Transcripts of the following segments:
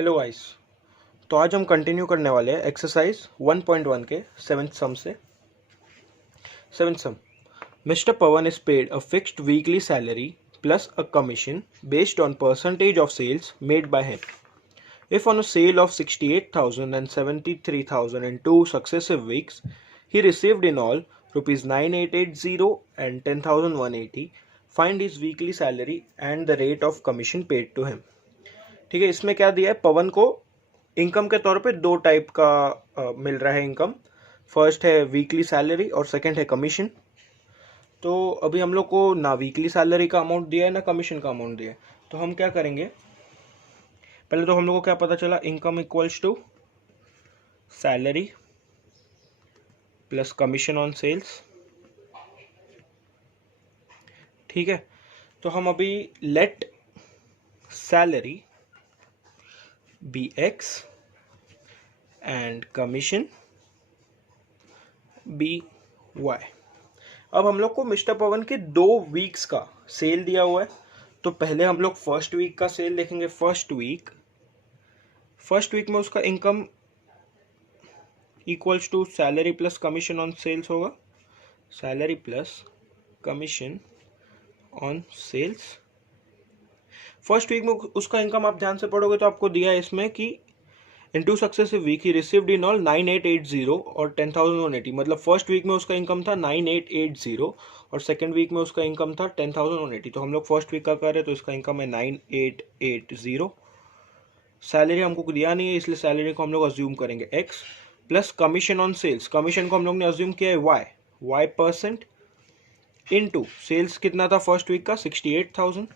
Hello guys. तो आज हम कंटिन्यू करने वाले हैं एक्सरसाइज 1.1 के सेवेंथ सम से। Seventh sum, mister Pawan is paid a fixed weekly salary plus a commission based on percentage of sales made by him. If on a sale of 68,000 and 73,000 in two successive weeks, he received in all rupees 9880 and 10,180, find his weekly salary and the rate of commission paid to him. ठीक है, इसमें क्या दिया है, पवन को income के तौर पे दो टाइप का मिल रहा है इनकम. फर्स्ट है वीकली सैलरी और सेकंड है कमीशन. तो अभी हम लोग को ना वीकली सैलरी का अमाउंट दिया है ना कमीशन का अमाउंट दिया है. तो हम क्या करेंगे, पहले तो हम लोग को क्या पता चला, income equals to salary plus commission on sales. ठीक है, तो हम अभी let salary be X and commission be Y. अब हम लोग को मिस्टर पवन के 2 वीक्स का सेल दिया हुआ है. तो पहले हम लोग फर्स्ट वीक का सेल देखेंगे. फर्स्ट वीक में उसका income equals to salary plus commission on sales होगा. Salary plus commission on sales. First week में उसका इनकम आप ध्यान से पढ़ोगे तो आपको दिया है इसमें कि in two successive week he received in all 9880 और 10,180. मतलब फर्स्ट वीक में उसका इनकम था 9880 और सेकंड वीक में उसका इनकम था 10,180. तो हम लोग फर्स्ट वीक का कर रहे हैं तो इसका इनकम है 9880. सैलरी हमको दिया नहीं है इसलिए सैलरी को हम लोग अज्यूम करेंगे x plus commission on sales. Commission को हम लोग ने अज्यूम किया है y परसेंट इनटू सेल्स कितना था फर्स्ट वीक का 68,000.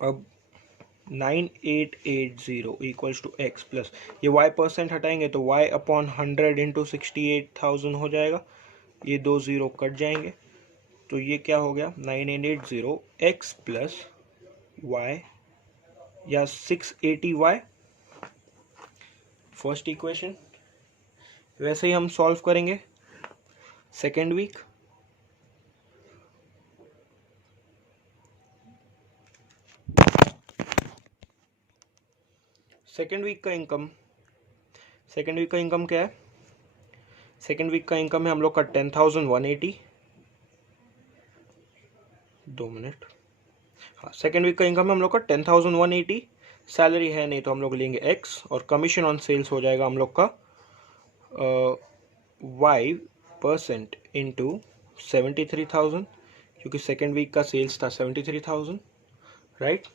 अब 9880 इक्वल्स टू एक्स प्लस ये y परसेंट हटाएंगे तो y अपॉन 100 इंटू 68,000 हो जाएगा. ये 2 0 कट जाएंगे तो ये क्या हो गया 9880 x प्लस y या 680y. First equation. वैसे ही हम सॉल्व करेंगे सेकेंड वीक. सेकेंड वीक का इनकम क्या है, सेकेंड वीक का इनकम है हम लोग का 10,180. 2 मिनट. हाँ, सेकेंड वीक का इनकम है हम लोग का 10,180. सैलरी है नहीं तो हम लोग लेंगे x और कमीशन ऑन सेल्स हो जाएगा हम लोग का y परसेंट इंटू 73,000 क्योंकि सेकेंड वीक का सेल्स था 73,000 राइट.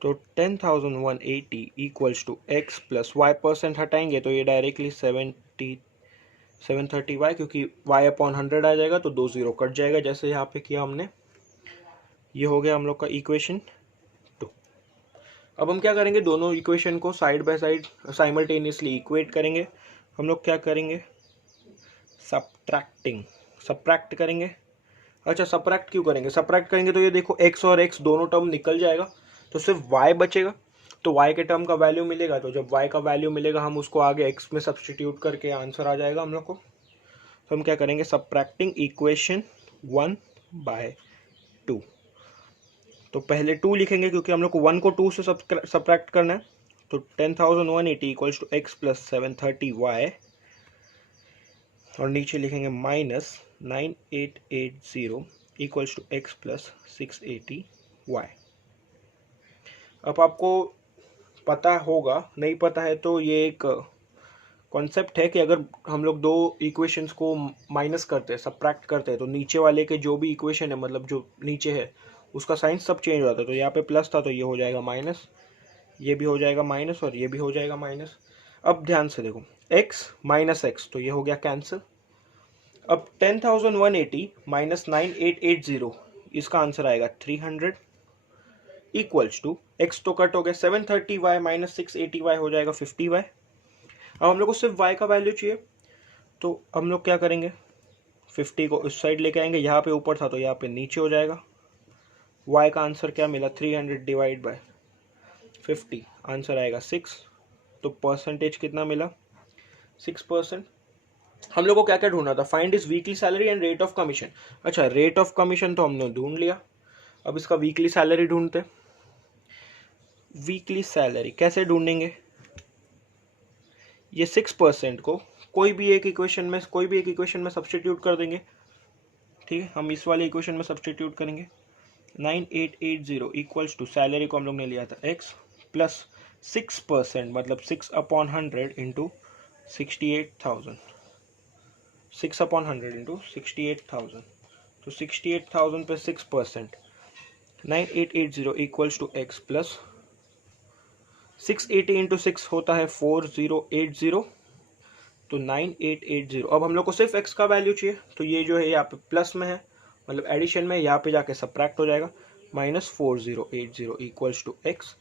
तो 10,180 equals to x plus y percent हटाएंगे तो ये डायरेक्टली 730y क्योंकि y अपॉन 100 आ जाएगा तो 2 0 कट जाएगा जैसे यहाँ पे किया हमने. ये हो गया हम लोग का इक्वेशन 2. अब हम क्या करेंगे, दोनों इक्वेशन को side by side simultaneously equate करेंगे. हम लोग क्या करेंगे, सब्ट्रैक्ट करेंगे. अच्छा, सब्ट्रैक्ट क्यों करेंगे, सब्ट्रैक्ट करेंगे तो ये देखो x और x दोनों टर्म निकल जाएगा तो सिर्फ y बचेगा. तो y के टर्म का वैल्यू मिलेगा तो जब y का वैल्यू मिलेगा हम उसको आगे x में सब्स्टिट्यूट करके आंसर आ जाएगा हम लोग को. तो हम क्या करेंगे, सब्ट्रैक्टिंग इक्वेशन 1 बाय 2. तो पहले 2 लिखेंगे क्योंकि हम लोग को 1 को 2 से सब्ट्रैक्ट करना है. तो 10,180 equals to x plus 730y और नीचे लिखेंगे minus 9880 equals to x plus 680y. अब आपको पता होगा, नहीं पता है तो ये एक कॉन्सेप्ट है कि अगर हम लोग दो इक्वेशंस को माइनस करते हैं, सब्ट्रैक्ट करते हैं तो नीचे वाले के जो भी इक्वेशन है मतलब जो नीचे है उसका साइन सब चेंज हो जाता है. तो यहाँ पे प्लस था तो ये हो जाएगा माइनस, ये भी हो जाएगा माइनस और ये भी हो जाएगा माइनस. अब ध्यान से देखो, x माइनस एक्स तो ये हो गया कैंसिल. अब 10,180 माइनस 9880 इसका आंसर आएगा 300 इक्वल्स टू x तो कट हो गया 730y माइनस 680y हो जाएगा 50y. अब हम लोग को सिर्फ y का वैल्यू चाहिए तो हम लोग क्या करेंगे, 50 को इस साइड लेके आएंगे. यहाँ पे ऊपर था तो यहाँ पे नीचे हो जाएगा. y का आंसर क्या मिला, 300 डिवाइड बाय 50 आंसर आएगा 6. तो परसेंटेज कितना मिला, 6%. हम लोग को क्या क्या ढूंढना था, find is weekly salary and rate of commission. अच्छा, रेट ऑफ कमीशन तो हमने ढूंढ लिया. अब इसका वीकली सैलरी ढूंढते. वीकली सैलरी कैसे ढूंढेंगे? ये 6% को कोई भी एक इक्वेशन में सब्स्टिट्यूट कर देंगे। ठीक है, हम इस वाले इक्वेशन में सब्स्टिट्यूट करेंगे। 9880 इक्वल्स टू सैलरी को हम लोग ने लिया था x प्लस 6% मतलब 6/100 इंटू 68,000। 6/100 इंटू 68,000, तो 68,000 पे 6%। 9880 equals to x plus 680 into 6 होता है 4080, तो 9880। अब हम लोग को सिर्फ x का वैल्यू चाहिए, तो ये जो है यहाँ पे प्लस में है मतलब एडिशन में, यहाँ पे जाके सब्ट्रैक्ट हो जाएगा। -4080 इक्वल्स टू x,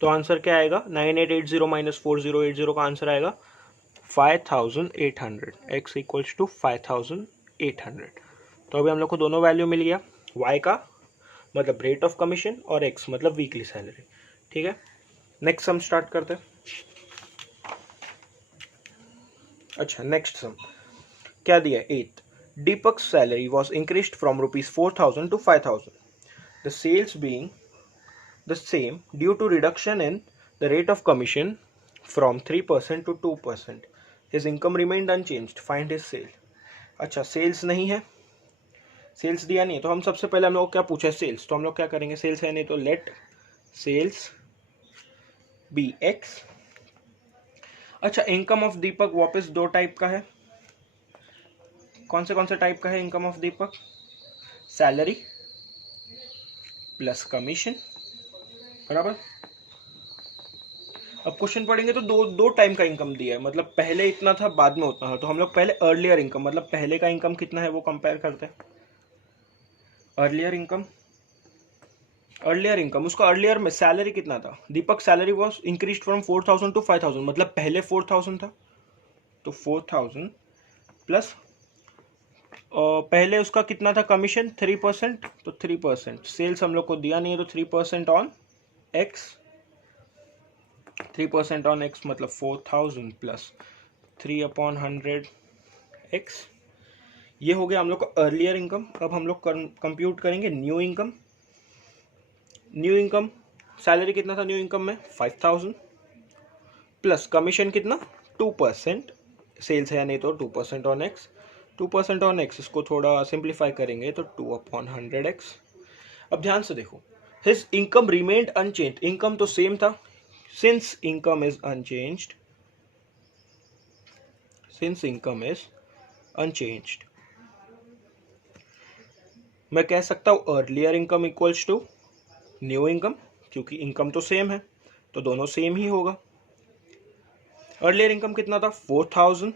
तो आंसर क्या आएगा? 9880 माइनस 4080 का आंसर आएगा 5800। x equals to 5800। तो अभी हम लोग को दोनों वैल्यू मिल गया, y का मतलब रेट ऑफ कमीशन और x मतलब वीकली सैलरी। ठीक है, नेक्स्ट सम स्टार्ट करते हैं। अच्छा, नेक्स्ट सम क्या दिया है? 8, Deepak salary was increased from ₹4,000 to 5,000, the sales being the same due to reduction in the rate of commission from 3% to 2%. His income remained unchanged. Find his sale. अच्छा, sales नहीं है, sales दिया नहीं है, तो हम सबसे पहले हम लोग क्या पूछा है? सेल्स। तो हम लोग क्या करेंगे? सेल्स है नहीं तो लेट सेल्स बी एक्स। अच्छा, इनकम ऑफ दीपक वापस दो टाइप का है। कौन से टाइप का है income of Deepak? Salary plus commission, बराबर। अब क्वेश्चन पढ़ेंगे तो दो टाइम का इनकम दिया है, मतलब पहले इतना था बाद में उतना था, तो हम लोग पहले अर्लियर इनकम मतलब पहले का इनकम कितना है वो कंपेयर करते हैं। अर्लियर इनकम उसका अर्लियर में सैलरी कितना था? Deepak salary was increased from 4,000 to 5,000, मतलब पहले 4,000 था, तो 4,000 प्लस पहले उसका कितना था कमीशन? 3%, तो 3%। सेल्स हम लोग को दिया नहीं है, तो 3% ऑन एक्स, 3% ऑन एक्स मतलब 4,000 प्लस 3/100 एक्स। ये हो गया हम लोग का अर्लियर इनकम। अब हम लोग कंप्यूट करेंगे new income. New income salary कितना था न्यू इनकम में? 5,000 प्लस कमीशन कितना? 2%। सेल्स है नहीं तो 2% ऑन एक्स, 2% ऑन एक्स, इसको थोड़ा सिंप्लीफाई करेंगे तो 2/100 एक्स। अब ध्यान से देखो, his income remained unchanged, income तो सेम था। Since income is unchanged, मैं कह सकता हूं earlier income equals to new income, क्योंकि इनकम तो सेम है तो दोनों सेम ही होगा। अर्लियर इनकम कितना था? 4,000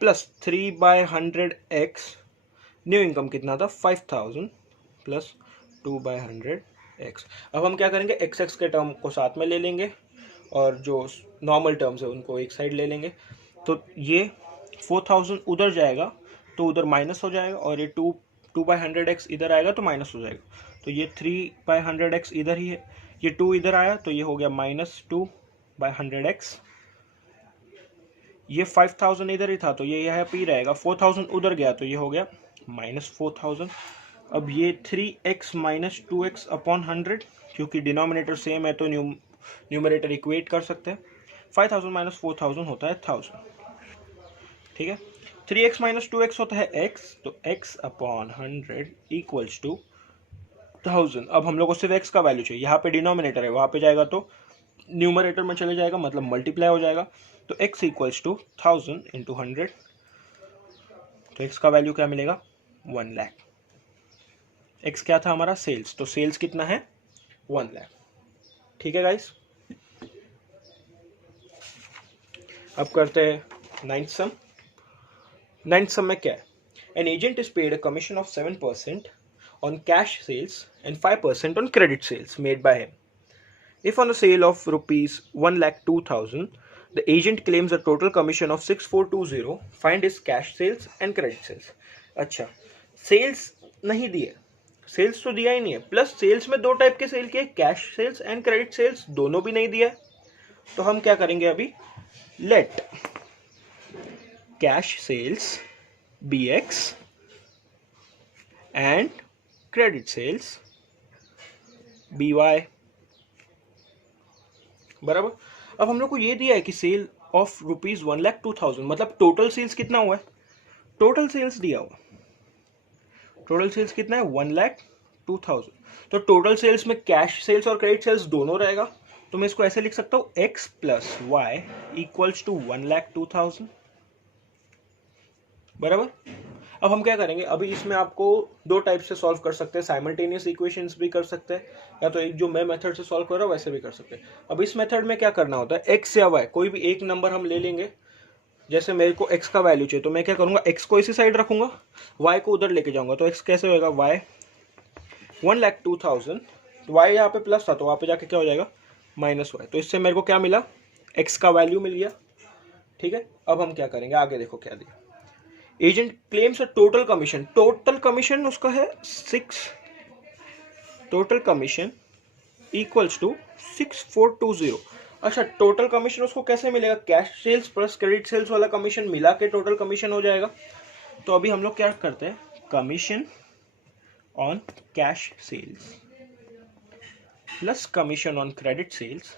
प्लस 3/100 एक्स। न्यू इनकम कितना था? 5,000 प्लस 2/100 एक्स। अब हम क्या करेंगे? एक्स के टर्म को साथ में ले लेंगे और जो नॉर्मल टर्म्स है उनको एक साइड ले लेंगे। तो ये 4,000 उधर जाएगा तो उधर माइनस हो जाएगा, और ये 2/100x इधर आएगा तो माइनस हो जाएगा। तो ये 3/100x इधर ही है, ये 2 इधर आया तो ये हो गया -2/100x। ये 5,000 इधर ही था तो ये यहाँ पे ही रहेगा। 4,000 उधर गया तो ये हो गया -4,000। अब ये 3x माइनस 2x/100, क्योंकि डिनोमिनेटर सेम है तो न्यूमरेटर इक्वेट कर सकते हैं। 5,000 माइनस 4,000 होता है 1000। ठीक है, 3x माइनस 2x होता है x, तो x/100 इक्वल्स टू 1000। अब हम लोग को सिर्फ x का वैल्यू चाहिए, यहाँ पे डिनोमिनेटर है, वहाँ पे जाएगा तो न्यूमरेटर में चले जाएगा मतलब मल्टीप्लाई हो जाएगा। तो x इक्वल्स टू 1000 इंटू 100, तो x का वैल्यू क्या मिलेगा? 1 लाख। x क्या था हमारा? सेल्स, तो सेल्स कितना है? 1 लाख। ठीक है गाइस, अब करते हैं नाइन्थ सम। नाइन्थ सम में क्या है? An agent is paid a commission of 7% on cash sales and 5% on credit sales made by him. If on a sale of ₹1,02,000, the agent claims a total commission of 6,420, find his cash sales and credit sales. अच्छा, sales नहीं दिए, sales तो दिया ही नहीं है, plus sales में दो type के सेल किए, cash sales and credit sales, दोनों भी नहीं दिया है। तो हम क्या करेंगे अभी? Let cash sales BX and credit sales BY. बराबर। अब हम लोग को ये दिया है कि सेल ऑफ ₹1,02,000, मतलब टोटल सेल्स कितना हुआ है, टोटल सेल्स दिया हुआ, टोटल सेल्स कितना है 1,02,000। तो टोटल सेल्स में कैश सेल्स और क्रेडिट सेल्स दोनों रहेगा, तो मैं इसको ऐसे लिख सकता हूँ x plus y equals to 1,02,000, बराबर। अब हम क्या करेंगे, अभी इसमें आपको दो टाइप से सॉल्व कर सकते हैं, साइमल्टेनियस इक्वेशंस भी कर सकते हैं, या तो एक जो मैं मेथड से सॉल्व कर रहा हूँ वैसे भी कर सकते हैं। अब इस मेथड में क्या करना होता है, x या y कोई भी एक नंबर हम ले लेंगे, जैसे मेरे को x का वैल्यू चाहिए तो मैं क्या करूंगा, x को इसी साइड रखूंगा, y को उधर लेके जाऊंगा, तो x कैसे होएगा, y 1,02,000, y यहाँ पे प्लस था तो वहाँ पे जाके क्या हो जाएगा माइनस y, तो इससे मेरे को क्या मिला, x का वैल्यू मिल गया। ठीक है, अब हम क्या करेंगे, आगे देखो क्या दिया, agent claims a total commission, total commission उसका है 6, टोटल कमीशन इक्वल्स टू 6420। अच्छा, टोटल कमीशन उसको कैसे मिलेगा, cash sales plus credit sales वाला कमीशन मिला के टोटल कमीशन हो जाएगा। तो अभी हम लोग क्या करते हैं, commission on cash sales plus commission on credit sales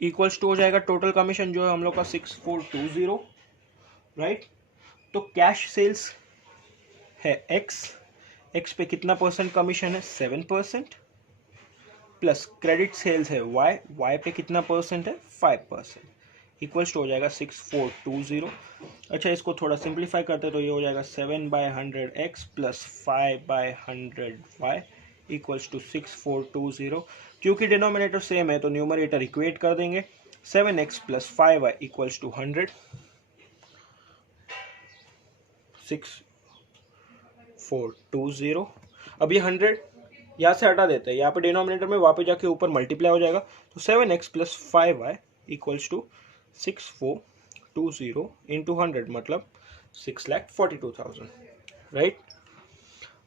equals to हो जाएगा टोटल कमीशन जो है हम लोग का 6420, राइट। तो कैश सेल्स है x पे कितना परसेंट कमीशन है, 7%, प्लस क्रेडिट सेल्स है y पे कितना परसेंट है, 5%, इक्वल्स टू हो जाएगा 6420। अच्छा, इसको थोड़ा सिंप्लीफाई करते हैं तो ये हो जाएगा 7/100x plus 5/100y equals to 6420। क्योंकि डिनोमिनेटर सेम है तो न्यूमरेटर इक्वेट कर देंगे, 7x plus 5y equals to 100, 6420। अब ये 100 यहाँ से हटा देते हैं, यहाँ पे डिनोमिनेटर में वापस जाके ऊपर मल्टीप्लाई हो जाएगा, तो 7x plus 5y equals to 6420 into 100 मतलब 6,42,000, राइट।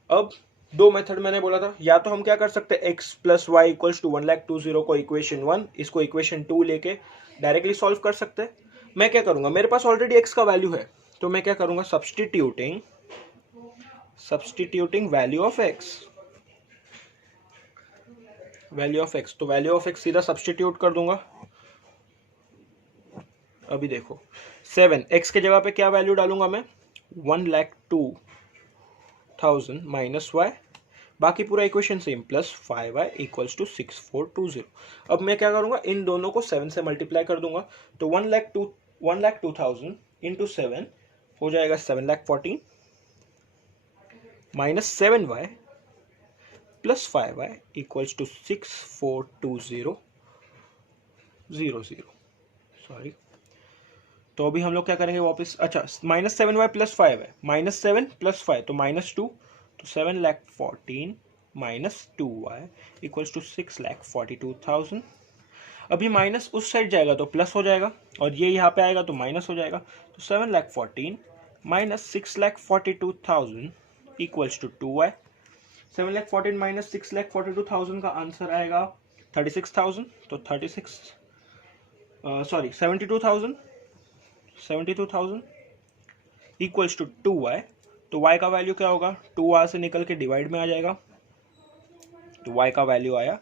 अब दो मेथड मैंने बोला था, या तो हम क्या कर सकते हैं, x plus y equals to 1,02,000 को इक्वेशन 1, इसको इक्वेशन 2 लेके डायरेक्टली सॉल्व कर सकते हैं। मैं क्या करूंगा, मेरे पास ऑलरेडी x का वैल्यू है तो मैं क्या करूंगा, सब्सटीट्यूटिंग वैल्यू ऑफ x, तो वैल्यू ऑफ x सीधा सब्सटीट्यूट कर दूंगा। अभी देखो 7 x के जगह पे क्या वैल्यू डालूंगा मैं, 1,02,000 माइनस y, बाकी पूरा equation same, plus 5y equals to 6420। अब मैं क्या करूंगा, इन दोनों को 7 से मल्टीप्लाई कर दूंगा, तो 1,02,000 इंटू 7 हो जाएगा 7,14 minus 7y plus 5y equals to 642000, sorry. तो अभी हम लोग क्या करेंगे वापस, अच्छा माइनस 7y प्लस 5 है, माइनस 7 प्लस 5 तो माइनस 2, तो 7,14 माइनस 2y इक्वल्स टू 6,42,000। अभी माइनस उस साइड जाएगा तो प्लस हो जाएगा, और ये यहाँ पे आएगा तो माइनस हो जाएगा, तो 7,14 minus 6,42,000 equals to 2y। 7,14 minus 6,42,000 का आंसर आएगा 36,000, तो 72,000 इक्वल्स टू 2y। तो y का वैल्यू क्या होगा, 2r से निकल के डिवाइड में आ जाएगा, तो y का वैल्यू आया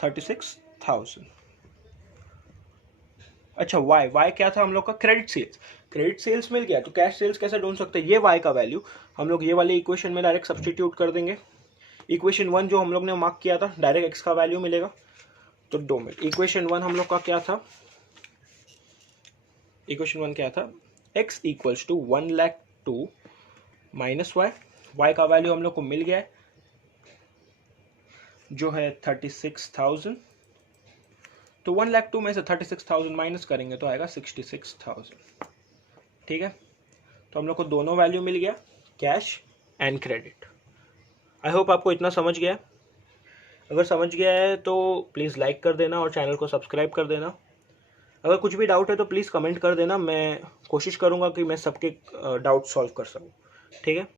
36,000। अच्छा, y क्या था हम लोग का, क्रेडिट सेल्स मिल गया, तो कैश सेल्स कैसे ढूंढ सकते हैं, ये y का वैल्यू हम लोग ये वाले इक्वेशन में डायरेक्ट सब्सटीट्यूट कर देंगे। इक्वेशन 1 जो हम लोग ने मार्क किया था, डायरेक्ट x का वैल्यू मिलेगा, तो 2 मिनट, इक्वेशन 1 हम लोग का क्या था, इक्वेशन 1 क्या था, x equals to 1,02,000 minus y का वैल्यू हम लोग को मिल गया है जो है 36,000, तो 1,02,000 में से 36,000 माइनस करेंगे तो आएगा 66,000। ठीक है, तो हम लोग को दोनों वैल्यू मिल गया, cash and credit. I hope आपको इतना समझ गया, अगर समझ गया है तो प्लीज़ लाइक कर देना और चैनल को सब्सक्राइब कर देना। अगर कुछ भी डाउट है तो प्लीज़ कमेंट कर देना, मैं कोशिश करूँगा कि मैं सबके डाउट सॉल्व कर सकूँ। ठीक है।